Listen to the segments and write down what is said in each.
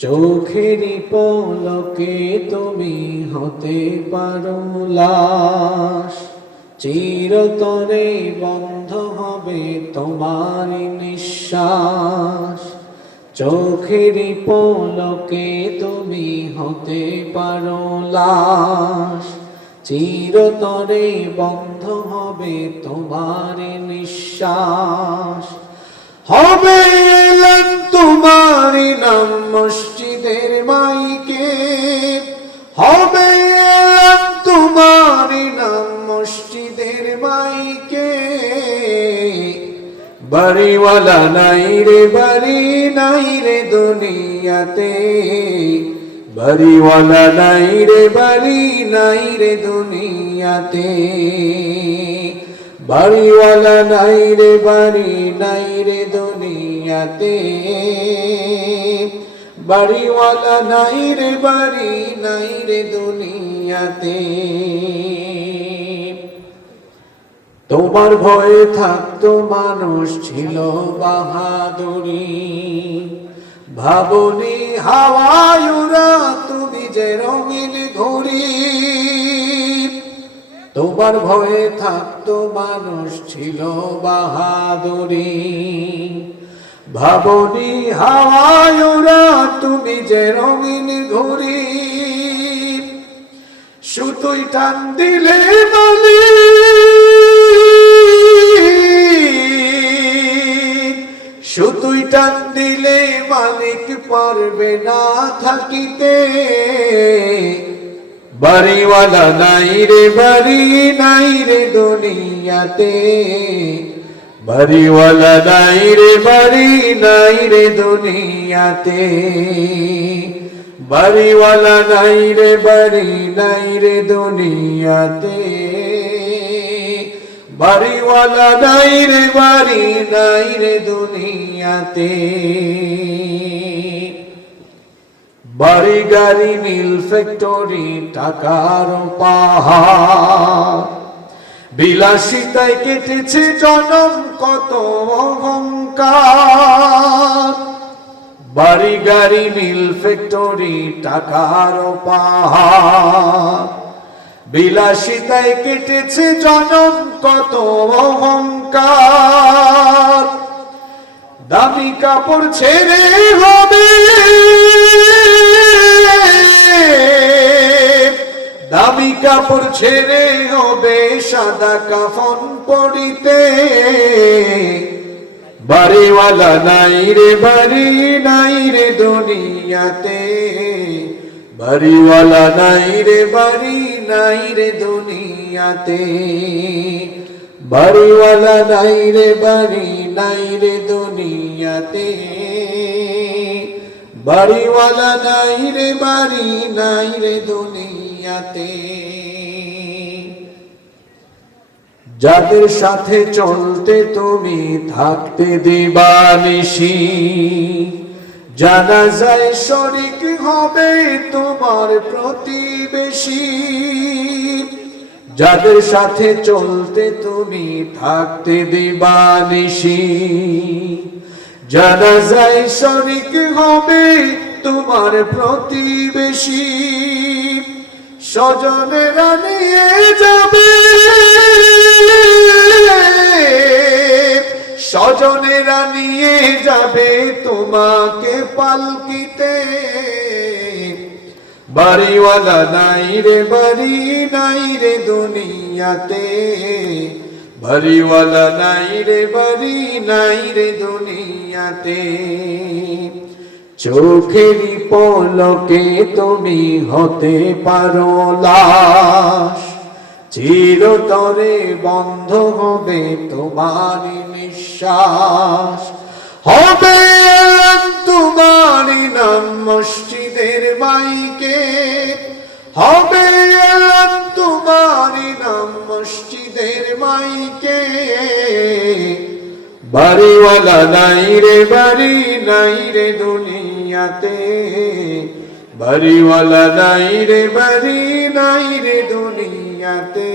চোখেরই পলকে তুমি হতে পারো লাশ, চিরতরে বন্ধ হবে তোমার নিঃশ্বাস। চোখেরই পলকে তুমি হতে পারো লাশ, চিরতরে বন্ধ হবে তোমার নিঃশ্বাস। হবে এলান তোমারি নাম মসজিদের মাইকে, হবে এলান তোমারি নাম মসজিদের মাইকে। বাড়িওয়ালা নাই রে বাড়ি নাই রে দুনিয়াতে, বাড়িওয়ালা নাই রে বাড়ি নাই রে দুনিয়াতে। বাড়িওয়ালা নাই রে বাড়ি নাই রে দুনিয়াতে, বাড়িওয়ালা নাই রে বাড়ি নাই রে দুনিয়াতে। তোমার ভয়ে থাকতো মানুষ ছিল বাহাদুরি, ভাবনি হাওয়ায় উড়া তুমি যে রঙিন ঘুড়ি। তোমার ভয়ে থাকতো মানুষ ছিল বাহাদুরি, ভাবনি হাওয়ায় উড়া তুমি যে রঙিন ঘুড়ি। সুতোই টান দিলে মালিক, সুতোই টান দিলে মালিক পারবে না থাকিতে। বাড়িওয়ালা নাই রে বাড়ি নাই রে দুনিয়াতে, বাড়িওয়ালা নাই রে বাড়ি নাই রে দুনিয়াতে। বাড়িওয়ালা নাই রে বাড়ি নাই রে দুনিয়াতে, বাড়িওয়ালা নাই রে বাড়ি নাই রে দুনিয়াতে। বাড়ি গাড়ি মিল ফ্যাক্টরি টাকার পাহাড়, বিলাসিতায় কেটেছে জনম কত অহংকার। বাড়ি গাড়ি মিল ফ্যাক্টরি টাকার পাহাড়, বিলাসিতায় কেটেছে জনম কত অহংকার। দামি কাপড় ছেড়ে হবে, দামি কাপড় ছেড়ে হবে সাদা কাফন পরিতে। বাড়িওয়ালা নাই রে বাড়ি নাই রে দুনিয়াতে, বাড়িওয়ালা নাই রে বাড়ি নাই রে দুনিয়াতে। বাড়িওয়ালা নাই রে বাড়ি নাই রে দুনিয়াতে, বাড়িওয়ালা নাই রে বাড়ি নাই রে দুনিয়াতে। যাদের সাথে চলতে তুমি থাকতে দিবানিশি, জানাজায় শরীক হবে তোমার প্রতিবেশী। যাদের সাথে চলতে তুমি থাকতে দিবানিশি, জানাজায় শরীক হবে তোমার প্রতিবেশী। স্বজনেরা নিয়ে যাবে, স্বজনেরা নিয়ে যাবে তোমাকে পালকিতে। বাড়িওয়ালা নাই রে বাড়ি নাই রে দুনিয়াতে, বাড়িওয়ালা নাই রে বাড়ি নাই রে দুনিয়াতে। চোখেরই পলকে তুমি হতে পারো লাশ, চিরতরে বন্ধ হবে তোমার নিঃশ্বাস। হবে তোমারি নাম মসজিদের মাইকে, হবে তোমারি নাম মসজিদের মাইকে। বাড়িওয়ালা নাই রে বাড়ি নাই রে দুনিয়াতে, বাড়িওয়ালা নাই রে বাড়ি নাই রে দুনিয়াতে।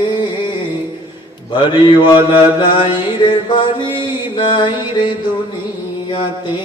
বাড়িওয়ালা নাই রে বাড়ি নাই রে দুনিয়াতে।